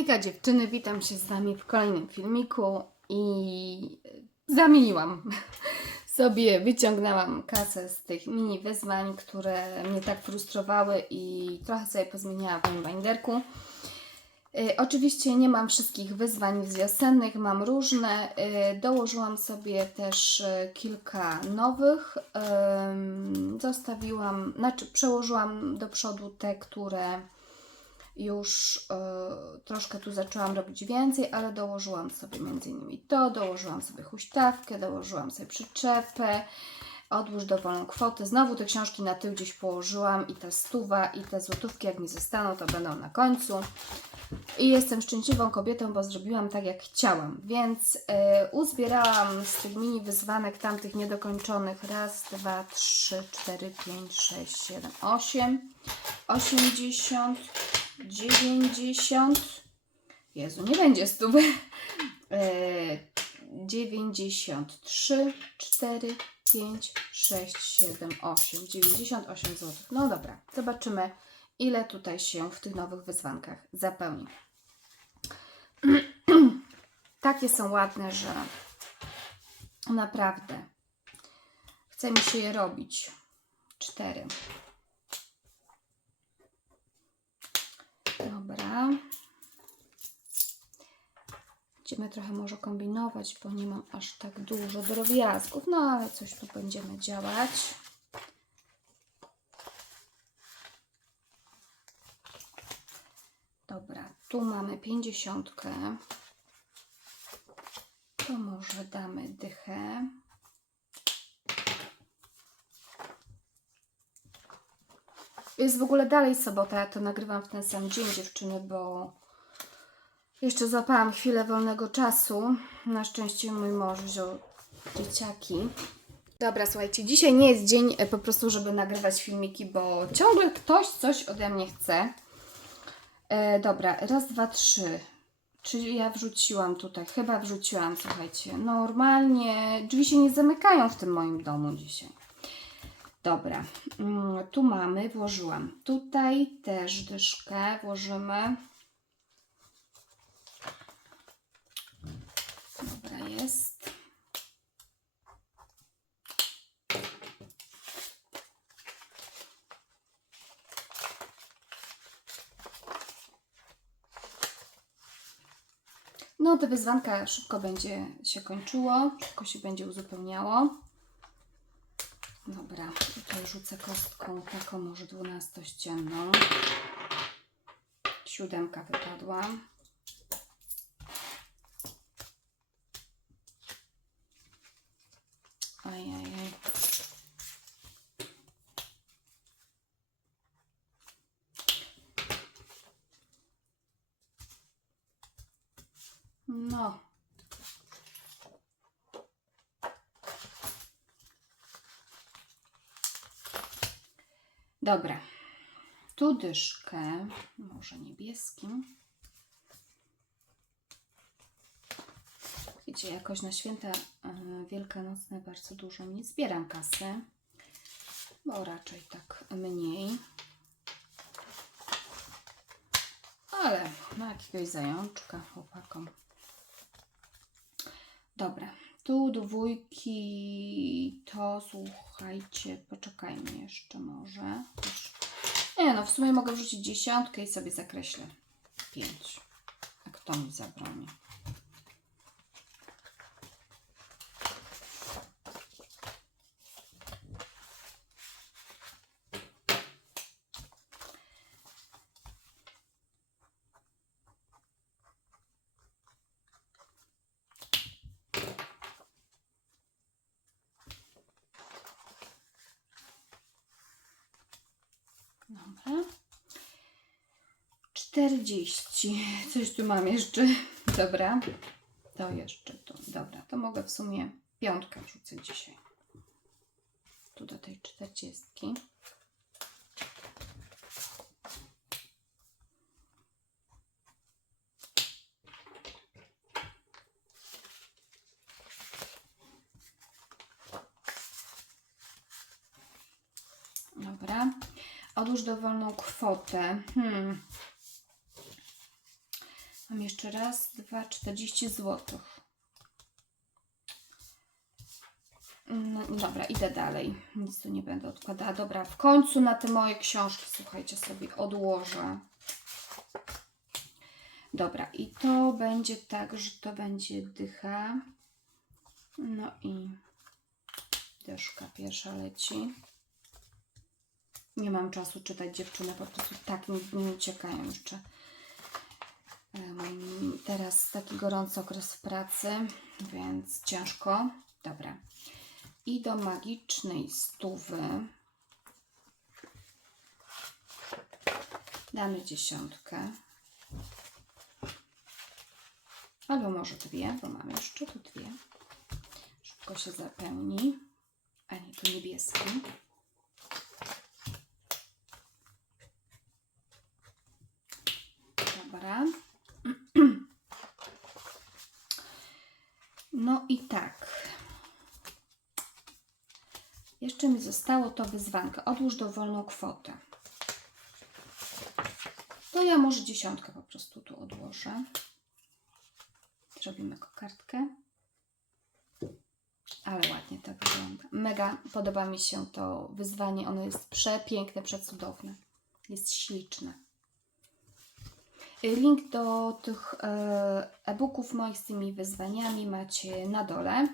Hejka dziewczyny, witam się z Wami w kolejnym filmiku i zamieniłam sobie, wyciągnęłam kasę z tych mini wyzwań, które mnie tak frustrowały i trochę sobie pozmieniałam w binderku. Y, Oczywiście nie mam wszystkich wyzwań z wiosennych, mam różne. Y, Dołożyłam sobie też y, kilka nowych. Zostawiłam, znaczy przełożyłam do przodu te, które już y, troszkę tu zaczęłam robić więcej, ale dołożyłam sobie m.in. to, dołożyłam sobie huśtawkę, dołożyłam sobie przyczepę, odłóż dowolną kwotę. Znowu te książki na tył gdzieś położyłam i ta stuwa i te złotówki jak mi zostaną, to będą na końcu. I jestem szczęśliwą kobietą, bo zrobiłam tak jak chciałam. Więc y, uzbierałam z tych mini wyzwanek tamtych niedokończonych raz, dwa, trzy, cztery, pięć, sześć, siedem, osiem, osiemdziesiąt, dziewięćdziesiąt. Jezu, nie będzie stówy. Trzy, cztery, pięć, sześć, siedem, osiem, dziewięćdziesiąt osiem zł. No dobra, zobaczymy ile tutaj się w tych nowych wyzwankach zapełni. Takie są ładne, że naprawdę chce mi się je robić. Cztery. Dobra. Będziemy trochę może kombinować, bo nie mam aż tak dużo drobiazgów, no ale coś tu będziemy działać. Dobra, tu mamy pięćdziesiątkę. To może damy dychę. Jest w ogóle dalej sobota, ja to nagrywam w ten sam dzień dziewczyny, bo jeszcze złapałam chwilę wolnego czasu. Na szczęście mój mąż wziął dzieciaki. Dobra, słuchajcie, dzisiaj nie jest dzień e, po prostu, żeby nagrywać filmiki, bo ciągle ktoś coś ode mnie chce. E, dobra, raz, dwa, trzy. Czy ja wrzuciłam tutaj? Chyba wrzuciłam, słuchajcie. Normalnie drzwi się nie zamykają w tym moim domu dzisiaj. Dobra, mm, tu mamy, włożyłam. Tutaj też dyszkę włożymy. Dobra, jest. No, te wyzwanka szybko będzie się kończyło, szybko się będzie uzupełniało. Rzucę kostką taką może dwunastościenną. Siódemka wypadła. Ajajaj. No. Dobra. Tu dyszkę, może niebieskim. Wiecie, jakoś na święta e, wielkanocne bardzo dużo nie zbieram kasy, bo raczej tak mniej. Ale na jakiegoś zajączka chłopakom. Dobra, tu dwójki to słuchajcie, poczekajmy jeszcze może. Nie no, w sumie mogę wrzucić dziesiątkę i sobie zakreślę pięć. A kto mi zabroni? Dobra. 40. Coś tu mam jeszcze. Dobra. To jeszcze tu. Dobra, to mogę w sumie piątkę wrzucę dzisiaj. Tu do tej 40. Dobra. Odłóż dowolną kwotę. Hmm. Mam jeszcze raz, dwa, 40 zł. No, dobra, idę dalej. Nic tu nie będę odkładała. Dobra, w końcu na te moje książki, słuchajcie, sobie odłożę. Dobra, i to będzie tak, że to będzie dycha. No i dyszka pierwsza leci. Nie mam czasu czytać dziewczyny, po prostu tak mi, mi uciekają jeszcze. E, teraz taki gorący okres w pracy, więc ciężko. Dobra. I do magicznej stówy damy dziesiątkę. Albo może dwie, bo mam jeszcze tu dwie. Szybko się zapełni. A nie, tu niebieski. No i tak. Jeszcze mi zostało to wyzwanka. Odłóż dowolną kwotę. To ja może dziesiątkę po prostu tu odłożę. Zrobimy kokardkę. Ale ładnie to wygląda. Mega podoba mi się to wyzwanie. Ono jest przepiękne, przecudowne. Jest śliczne. Link do tych e, e-booków moich z tymi wyzwaniami macie na dole.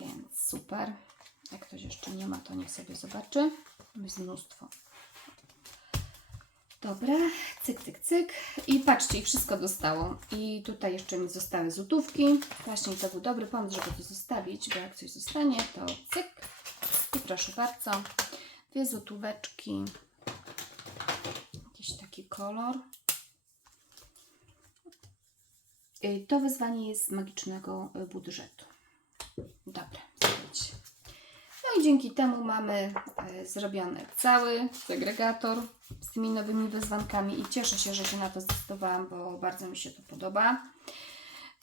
Więc super. Jak ktoś jeszcze nie ma, to niech sobie zobaczy. Jest mnóstwo. Dobra, cyk, cyk, cyk. I patrzcie, wszystko dostało. I tutaj jeszcze mi zostały złotówki. Właśnie to był dobry pomysł, żeby to zostawić, bo jak coś zostanie, to cyk. I proszę bardzo, dwie złotóweczki. Jakiś taki kolor. Y, To wyzwanie jest z magicznego y, budżetu. Dobra, słuchajcie. No i dzięki temu mamy e, zrobiony cały segregator z tymi nowymi wyzwankami i cieszę się, że się na to zdecydowałam, bo bardzo mi się to podoba.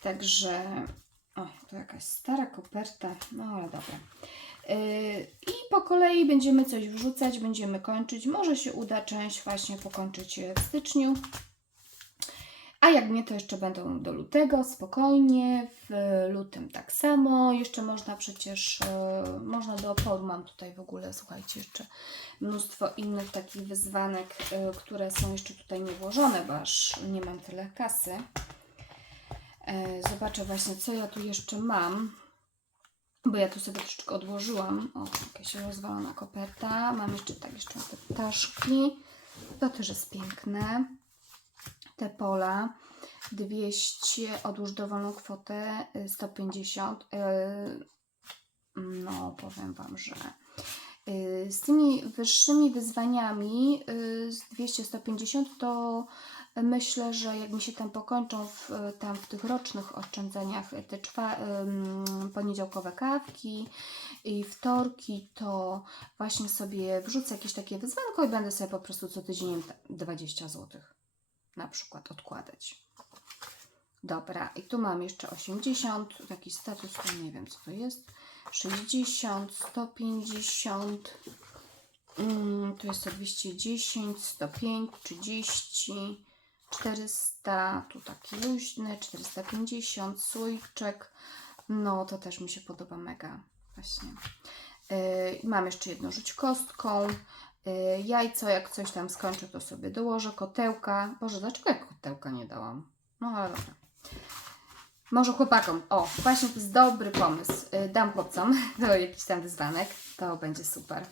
Także, o, to jakaś stara koperta, no ale dobra. I po kolei będziemy coś wrzucać, będziemy kończyć. Może się uda część właśnie pokończyć w styczniu. A jak nie, to jeszcze będą do lutego, spokojnie. W lutym tak samo. Jeszcze można przecież, e, można do oporu. Mam tutaj w ogóle, słuchajcie, jeszcze mnóstwo innych takich wyzwanek, e, które są jeszcze tutaj nie włożone, bo aż nie mam tyle kasy. E, Zobaczę właśnie, co ja tu jeszcze mam. Bo ja tu sobie troszeczkę odłożyłam. O, jakaś rozwalona koperta. Mam jeszcze tak, jeszcze te ptaszki. To też jest piękne te pola 200, odłóż dowolną kwotę y, 150. y, No, powiem Wam, że y, z tymi wyższymi wyzwaniami y, z 200-150 to myślę, że jak mi się tam pokończą w, tam w tych rocznych oszczędzeniach te czwa, poniedziałkowe kawki i wtorki, to właśnie sobie wrzucę jakieś takie wyzwanko i będę sobie po prostu co tydzień 20 zł na przykład odkładać. Dobra, i tu mam jeszcze 80, taki status, nie wiem co to jest. 60, 150, mm, tu jest to 210, 105, 30, 400, tu taki luźny, 450, słoiczek. No, to też mi się podoba mega, właśnie. Yy, mam jeszcze jedno rzuć kostką. Yy, jajco, jak coś tam skończę, to sobie dołożę. Kotełka. Boże, dlaczego ja kotełka nie dałam? No ale dobra. Może chłopakom. O, właśnie to jest dobry pomysł. Yy, dam chłopcom do jakiś tam wyzwanek. To będzie super.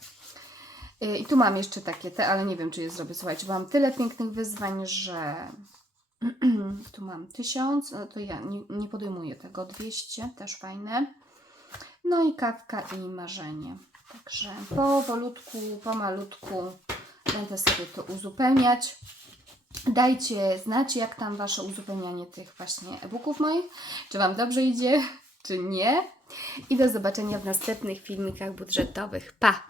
Yy, I tu mam jeszcze takie te, ale nie wiem, czy je zrobię. Słuchajcie, mam tyle pięknych wyzwań, że tu mam 1000, no to ja nie, nie podejmuję tego. 200, też fajne. No i kawka i marzenie. Także powolutku, pomalutku będę sobie to uzupełniać. Dajcie znać, jak tam Wasze uzupełnianie tych właśnie e-booków moich. Czy Wam dobrze idzie, czy nie. I do zobaczenia w następnych filmikach budżetowych. Pa!